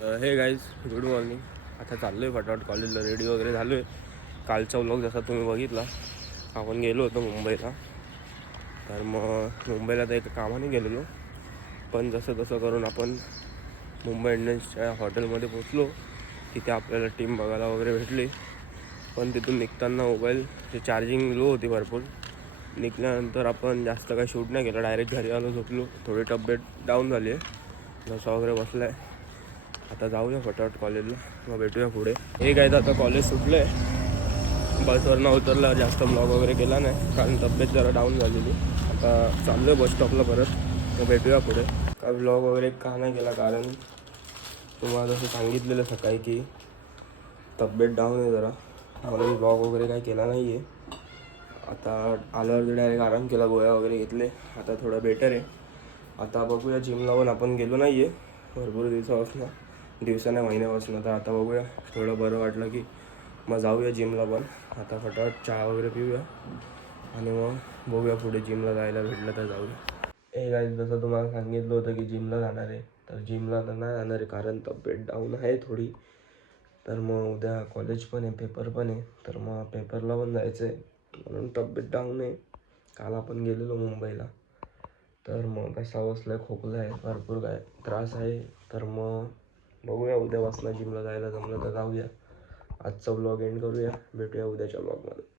हे guys, good morning. आता चाललो आहे फटाफट कॉलेजला, रेडी वगैरे झालो आहे. कालचा व्लॉग जसा तुम्ही बघितला, आपण गेलो होतो मुंबईला. तर मग मुंबईला तर एका कामाने गेलेलो, पण जसं तसं करून आपण मुंबई इंडियन्सच्या हॉटेलमध्ये पोचलो. तिथे आपल्याला टीम बघायला वगैरे भेटली. पण तिथून निघताना मोबाईलची चार्जिंग लो होती भरपूर. निघाल्यानंतर आपण जास्त काही शूट नाही केलं, डायरेक्ट घरी आलो, झोपलो. थोडी तब्येत डाऊन झाली आहे, घसा वगैरे बसला आहे. आता जाऊया फटाफट कॉलेजला, मग भेटूया पुढे. हे काय, आता कॉलेज सुटलं आहे. बसवरनं उतरलं, जास्त ब्लॉग वगैरे केला नाही कारण तब्येत जरा डाऊन झालेली. आता चाललो आहे बस स्टॉपला परत, मग भेटूया पुढे. काय ब्लॉग वगैरे का नाही केला कारण तुम्हाला जसं सांगितलेलं सकाळी की तब्येत डाऊन आहे जरा, म्हणून ब्लॉग वगैरे काही केला नाही आहे. आता आल्यावरती डायरेक्ट आराम केला, गोळ्या वगैरे घेतले, आता थोडं बेटर आहे. आता बघूया, जिमला पण आपण गेलो नाही आहे भरपूर दिवसाने महिन्यापासून. तर आता बघूया, थोडं बरं वाटलं की मग जाऊया जिमला पण. आता फटाफट चहा वगैरे पिऊया आणि मग बघूया पुढे, जिमला जायला भेटलं तर जाऊया. हे गाईज, जसं तुम्हाला सांगितलं होतं की जिमला जाणार आहे, तर जिमला तर नाही जाणार आहे कारण तब्येत डाऊन आहे थोडी. तर मग उद्या कॉलेज पण आहे, पेपर पण आहे, तर मग पेपरला पण जायचं आहे, म्हणून तब्येत डाऊन आहे. काल आपण गेलेलो मुंबईला, तर मग कसा बसला आहे, खोकला आहे, भरपूर काय त्रास आहे. तर मग बघूया, उद्यापासून जिमला जायला जमलं तर जाऊया. आजचा व्लॉग एंड करूया, भेटूया उद्याच्या व्लॉगमध्ये.